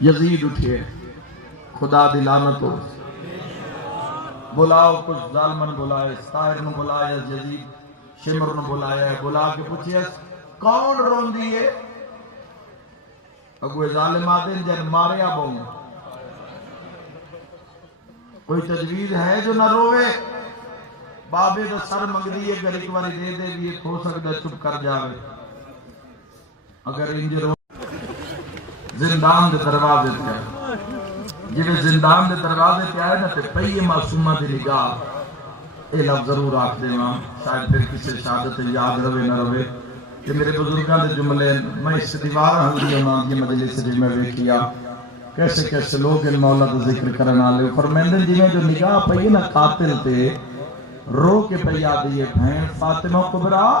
یزید اٹھئے خدا دی لعنت ہو بلاؤ کچھ ظالمن بلائے طاہر نو بلایا یزید شمر نو بلایا بلا کے پوچھئے کون رون دیئے اگوے ظالم آدھیں جن ماریا بہوں کوئی تجویز ہے جو نہ روے بابے دا سر منگ دیئے اگر ایک باری دے دے بھی ایک ہو سکتا چپ کر جاوے اگر انجے رو زندان دے دروازے پہ آئے جنہیں زندان دے دروازے پہ آئے نا تے پہیے معصومہ دی نگاہ اے لفظ ضرور آکھ دے وہاں شاید پھر کسی شہادت یاد روے نہ روے کہ میرے بزرگاں دے جملے میں اس دیوار ہوں ہونا یہ مجلس سے میں دیکھیا کیسے کیسے لوگ ان مولا دا ذکر کرنا لے فرمیندن جی میں جو نگاہ پہیے نا قاتل تے رو کے پہیا دیئے بھین فاطمہ کبرا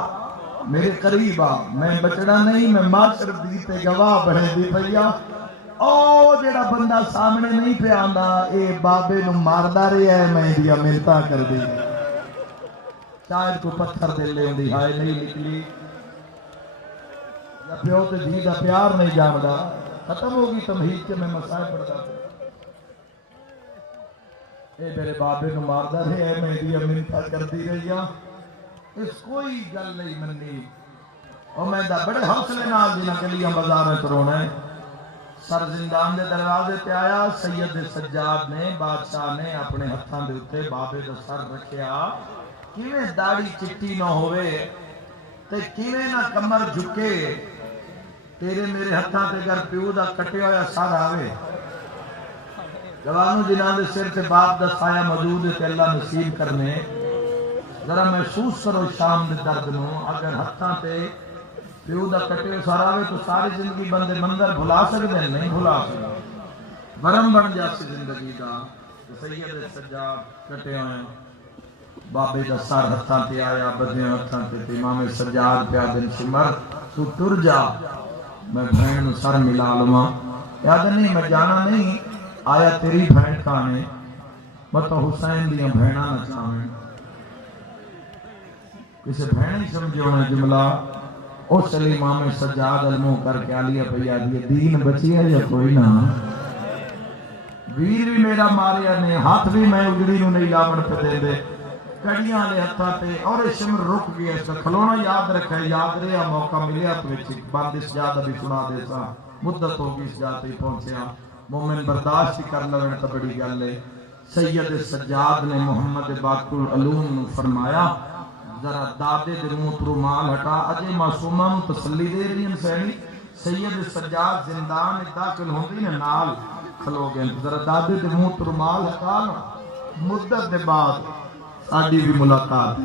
میرے قریب آ میں بچڑا نہیں میں معاشر دی تے گواہ بڑھے دی پہیا او جڑا بندہ سامنے نہیں پہ آندا اے بابے نو ماردہ رہے ہے میں دیا ملتا کر دی شاید کو پتھر دے لے دی ہائے نہیں نکلی یا پیو تے دی دا پیار نہیں جاندا ختم ہوگی تمہید کے میں مسائل پڑھتا تھا اے میرے بابے نو ماردہ رہے ہے میں دیا ملتا کر دی رہی اس کوئی گل نہیں منی اور میں دا بڑے حوصلے نال جنہ گلیاں بازار کرونا ہے سر زندان دے دروازے پہ آیا سید سجاد نے بادشاہ نے اپنے ہتھاں دے اتے بابے دا سر رکھیا کیویں داڑھی چٹی نہ ہوئے تے کیویں نہ کمر جھکے تیرے میرے ہتھاں تے گر پیو دا کٹے ہویا سر آوے جوانوں جنہاں دے سر تے باپ دا سایہ موجود ہے تے اللہ نصیب کرنے ذرا محسوس کرو شام دے درد نو اگر ہتھاں تے پیو دا کٹے سر آوے تو ساری زندگی بندے منظر بھلا سکتے ہیں نہیں بھلا سکتے برم بن جاتی زندگی دا سید سجاد کٹے ہوئے بابے دا سر ہتھاں تے آیا بدھے ہتھاں تے امام سجاد پہ آدن شمر تو ٹر جا میں بھین سر ملا لما یاد نہیں میں جانا نہیں آیا تیری بھین کھانے مطا حسین دیا بھینا نہ چاہیں کسے بھین ہی سمجھے ہونا جملہ او چلی امام سجاد علموں کر کے آلیا پہیا دیئے دین بچی ہے یا کوئی نہ ویر بھی میرا ماریا نے ہاتھ بھی میں اگڑی نو نہیں لامن پہ دے دے کڑیاں لے ہتھا تے اور شمر رک گیا اس کا کھلونا یاد رکھا ہے یاد رہا موقع ملیا تو ایک بند اس جادہ بھی سنا دے سا مدت ہوگی اس جادہ ہی پہنچیا مومن برداشت کر لویں تا بڑی گل ہے سید سجاد نے محمد باقر العلوم فرمایا ذرا دادے دے منہ تو رومال ہٹا اجے معصومہ نو تسلی دے رہی ہیں سینی سید سجاد زندان داخل ہوندی نے نال کھلو گئے ذرا دادے دے منہ تو رومال ہٹا نا مدت دے بعد ساڈی بھی ملاقات ہے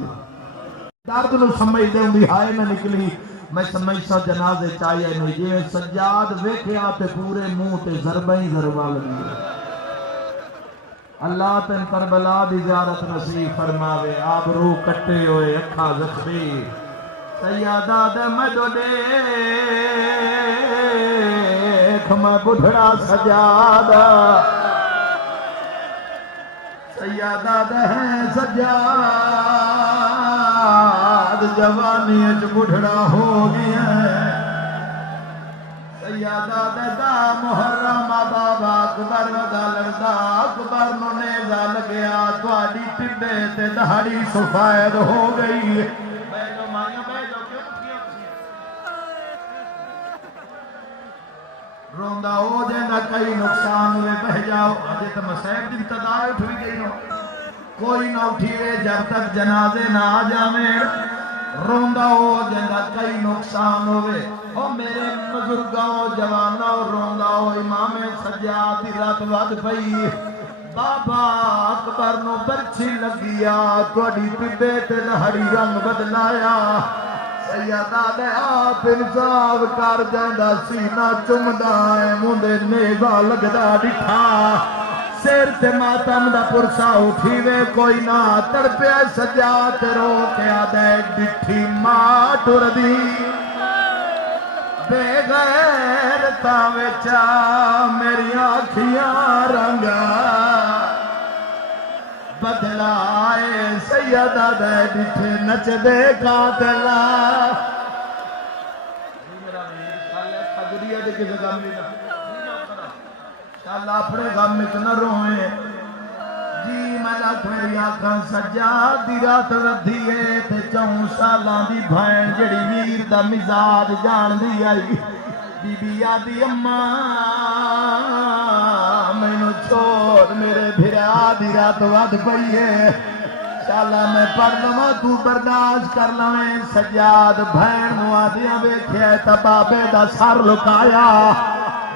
درد نو سمجھ دے ہوندی ہائے میں نکلی میں سمجھ سا جنازے چاہیے نہیں جی سجاد ویکھیا تے پورے منہ تے ضربہ ہی ضربہ لگی اللہ تن کربلا دی زیارت نصیب فرماوے آبرو کٹے ہوئے اکھا زخمی سیادہ دے مجھو دیکھ میں بڑھڑا سجادہ سیادہ دے سجاد جوانی اچ بڑھڑا ہو گیا سیادہ دے دا محرم بابا اکبر دا لڑدا اکبر نو نیزا لگیا تواڈی ٹڈے تے دہاڑی سفید ہو گئی بیٹھو مائیوں بیٹھو کیوں روندا ہو جیندا کئی نقصان ہوئے بہ جاؤ اجے تے مسائب دی تدائی اٹھ گئی نو کوئی نہ اٹھیے جب تک جنازے نہ آ جاویں روندا ہو جیندا کئی نقصان ہوئے او میرے بزرگاں جواناں روندا ہو امام سجاد دی رات ود پئی بابا اکبر نو برچھی لگیا تواڈی پڈے تے دہاڑی رنگ بدلایا سیادہ دے آپ انصاف کر جاندا سینہ چمدا اے مونڈے نیزا لگدا ڈٹھا سیر تے ماتم دا پرسا اٹھی وے کوئی نہ تڑپیا سجاد رو کے آدھے ڈٹھی ماں ٹردی بے غیرتا وچا میری آنکھیاں رنگا بدلائے سیدہ دے ڈٹھے نچ دے قاتلہ میرا خالیہ قدریہ دے کے زگام لینا چل اپنے غم وچ نہ روئے جی میں لکھ میری آنکھاں سجاد دی رات ردھی ہے تے 4 سالاں دی بھین جڑی ویر دا مزاج جان دی آئی بی بی آدی اماں مینوں چھوڑ میرے بھرا دی رات ود پئی ہے چالا میں پڑھ لواں تو برداشت کر لویں سجاد بھین نو آدیاں ویکھیا تے بابے دا سر لکایا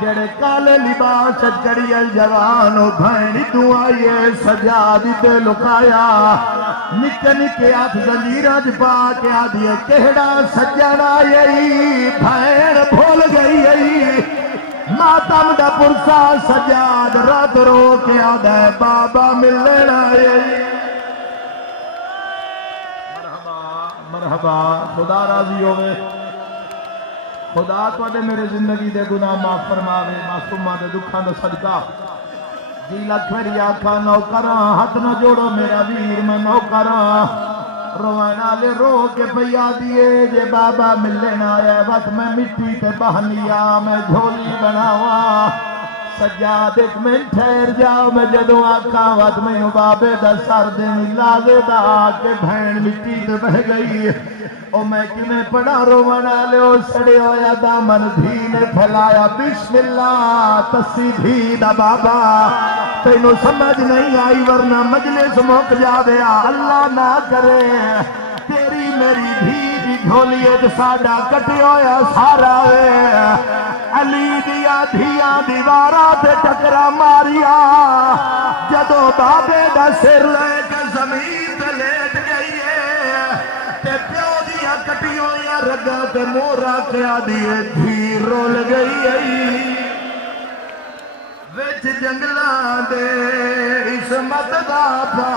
جڑے کالے لباس چڑی جوان بھین تو آئیے سجاد تے لکایا نکے نکے ہاتھ زنجیراں چ پا کے آدیے کہڑا سجن آئی بھین بھول گئی ماتم دا پرسا سجاد رات رو کے آدھے بابا ملن آئی مرحبا خدا راضی ہوئے خدا تو میرے زندگی دے گناہ معاف فرماوے معصوماں دے دکھاں دا صدقہ جی لکھ میری آنکھاں نوکراں ہاتھ نہ جوڑو میرا ویر میں نوکراں روئن والے رو کے پیا دیے جے بابا ملن آیا وقت میں مٹی تے بہنیا میں جھولی بناواں سجاد ایک منٹ ٹھہر جاؤ میں جدوں آکھاں وقت میں بابے دا سر دے لازے دا کے بہن مٹی تے بہ گئی او میں کنے پڑا روون والے او سڑے ہویا دامن دھی نے پھیلایا بسم اللہ تسی دھی دا بابا تینوں سمجھ نہیں آئی ورنہ مجلس مک جاوے اللہ نہ کرے تیری میری دھی دی جھولیے تے ساڈا کٹے ہویا سارا وے علی دیا دھیاں دیواراں تے ٹکرا ماریا جدوں بابے دا سر لے کے زمین تے لیٹ گئی ہے تے پیو دیا کٹی ہوئی رگا تے مورا کیا دیے دھی رول گئی وچ جنگلاں دے عصمت دا پا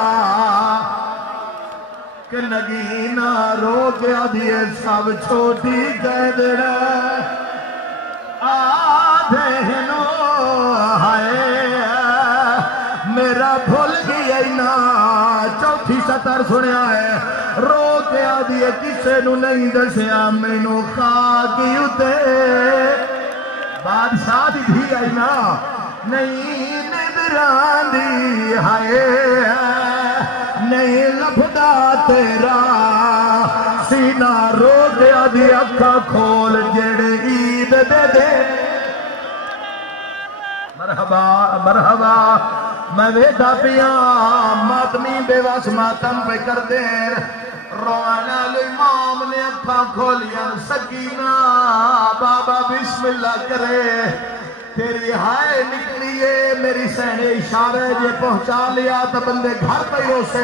کہ نگینا رو کیا دیے سب چھوٹی کہہ دینا آدھے نو ہائے میرا بھول گیا نا چوتھی سطر سنیا ہے رو کے آدھیے کسے نو نہیں دسیا مینو خاکی اتے بادشاہ دی دھی آئی نا نہیں ندران دی ہائے نہیں لبھدا تیرا سینہ رو کے آدھی اکھا کھول جڑے عید دے دے مرحبا مرحبا میں ویدہ پیا ماتمی بے واس ماتم پہ کر دیں روانا الامام نے اکھا کھولیا سکینہ بابا بسم اللہ کرے تیری ہائے نکلیے میری سہنے اشارے جے پہنچا لیا تو بندے گھر پہ ہو سے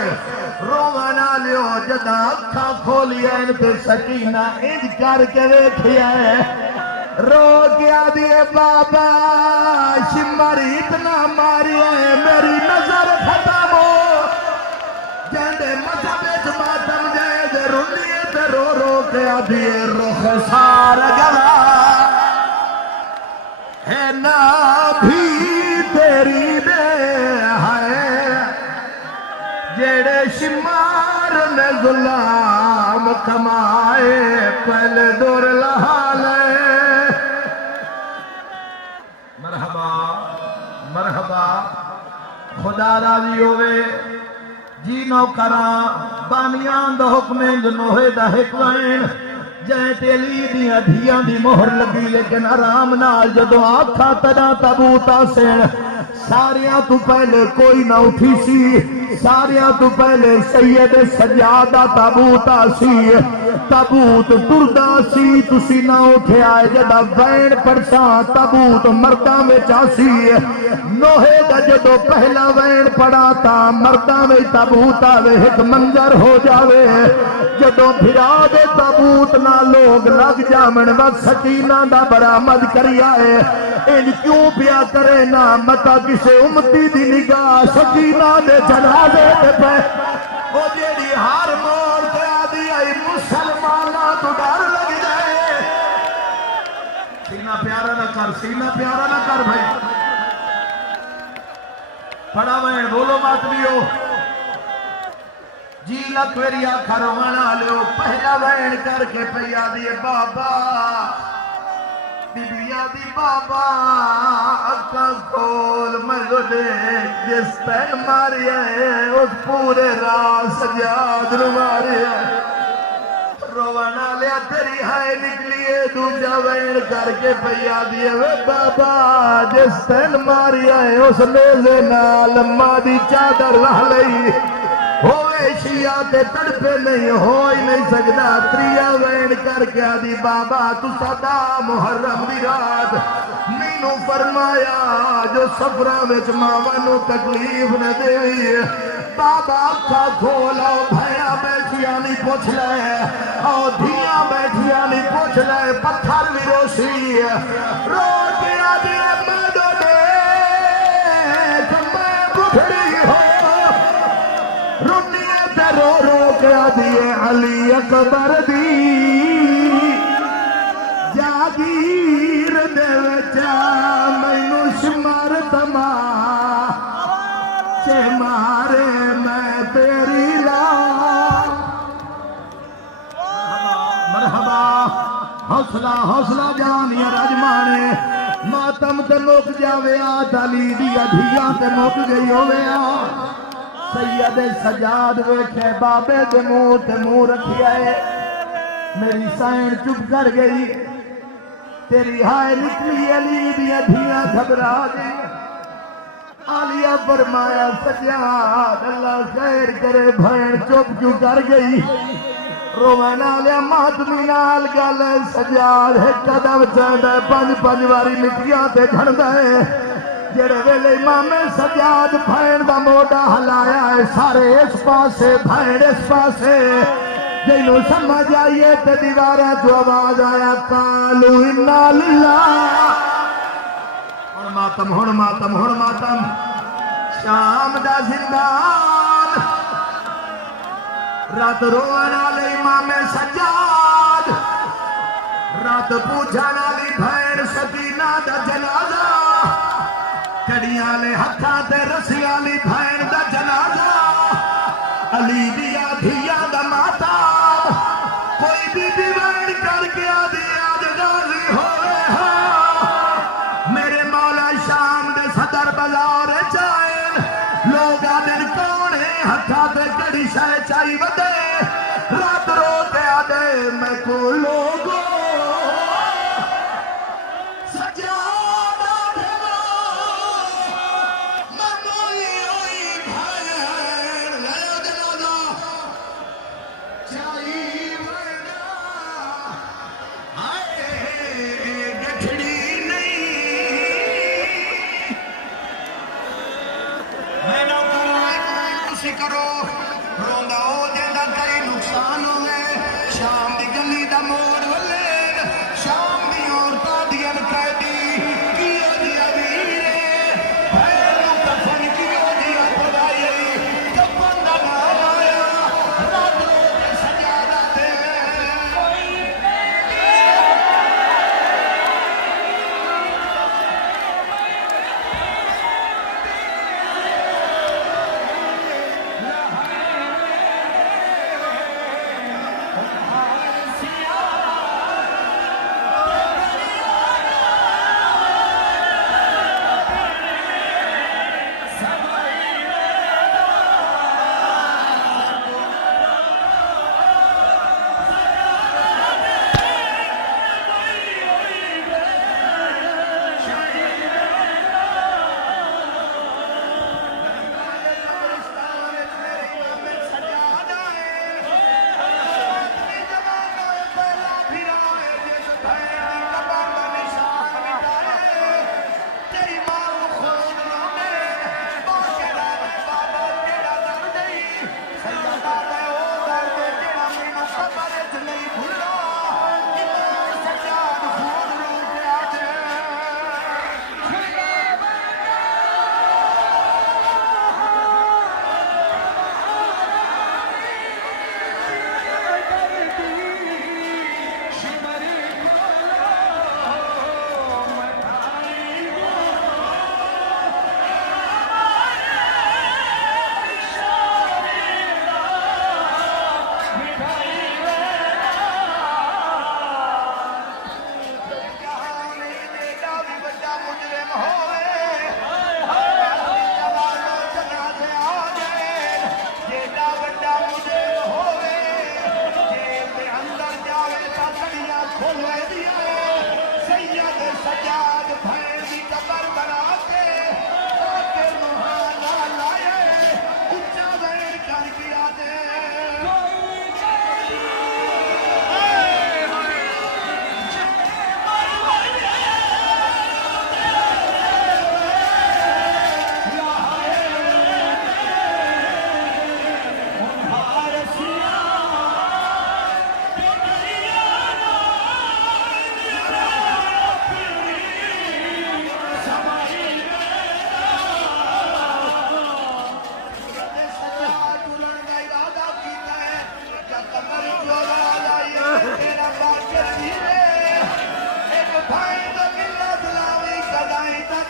روانا لیو جدا اکھا کھولیا ان پہ سکینہ انج کر کے دیکھیا ہے رو کیا دیے بابا شماری اتنا ماری ہے میری نظر ختم ہو جہندے مذہب ماتم جائے دے رنیے تے رو رو کیا دیے رخ سار گلا ہے نا بھی تیری دے ہے جیڑے شمار نے غلام کمائے پہلے دور لحالے مرحبا مرحبا خدا راضی ہوئے جی نوکراں بانیاں دا حکمیں جنوہے دا حکمین جائیں تیلی دیاں دھیاں دی مہر لگی لیکن آرام نال جدو آکھا تنا تابوتا سین ساریاں تو پہلے کوئی نہ اٹھی سی ساریاں تو پہلے سید سجادہ تابوتا سی تابوت ٹردا سی تسی نہ اٹھے آئے جدا وین پڑساں تابوت مرداں میں چاسی نوہے دا جدو پہلا وین پڑا تا مرداں میں تابوت آوے ایک منظر ہو جاوے جدو بھرا دے تابوت نہ لوگ لگ جامن وقت سکینہ دا برآمد کری آئے ان کیوں پیا کرے نا متا کسے امتی دی نگاہ سکینہ دے جنازے دے پہ وہ جیڑی ہر موڑ دے آدھی آئی مسلمانہ تو ڈر لگ جائے سینہ پیارا نہ کر بھائی پڑا میں بولو بات بھی ہو جی لکھ میری آنکھا روانا لے پہلا وین کر کے پیا دیے بابا بی بی آدھی بابا کا کھول میں دیکھ جس پین ماریا ہے اس پورے راہ سجاد نو ماریا ہے رونا لیا تیری ہائے نکلیے دوجا وین کر کے پیا دیے وے بابا جس پین ماریا ہے اس نیزے نال اماں دی چادر رہ لئی ہوئے شیعہ تے تڑپے نہیں ہو ہی نہیں سکتا تریا وین کر کے آدھی بابا تو صدا محرم دی رات مینو فرمایا جو سفرہ وچ ماوانو تکلیف نہ دے بابا اکھا کھولا بھیا بیٹھیا نہیں پوچھ لے او دھیاں بیٹھیا نہیں پوچھ لے پتھر بھی روشی رو کے آدھی مدو دے میں بکھڑی ہو رو رو کے آدھیے علی اکبر دی جاگیر دے وچا مینو شمار تما چے مارے میں تیری لا مرحبا حوصلہ حوصلہ جانیا رجمانے ماتم تے مک جاوے آت علی دیا دھیا تے مک گئی ہوئے سید سجاد ویکھے بابے دے منہ رکھی آئے میری سائن چپ کر گئی تیری ہائے نکلی علی دیا دھیاں گھبرا گئی آلیہ فرمایا سجاد اللہ خیر کرے بھین چپ کیوں کر گئی روینا لیا ماتمی نال گل سجاد ہے قدم چاہتا ہے پنج واری مٹیاں تے جھڑتا ہے جڑے ویلے امام سجاد بھین دا موڈا ہلایا ہے سارے اس پاسے بھین اس پاسے جنہوں سمجھ آئیے تے دیوارہ جو آواز آیا قالو انا للہ ہن ماتم شام دا زندان رات رونا لے امام سجاد رات پوچھانا لی بھین سکینہ دا جنازہ کڑیاں لے ہتھاں تے رسیاں لی بھین دا جنازہ علی دیا دھیا دا ماتاب کوئی بھی دیوان کر کے آدھی آج غازی ہوئے ہاں میرے مولا شام دے صدر بازار چائن لوگ آدھن کون ہیں ہتھاں تے کڑی شاہ چائی ودے رات روتے آدھے میں کو لوگوں کرو روندہ ہو جیندہ کئی نقصان ہوئے شام دی گلی دا موڑ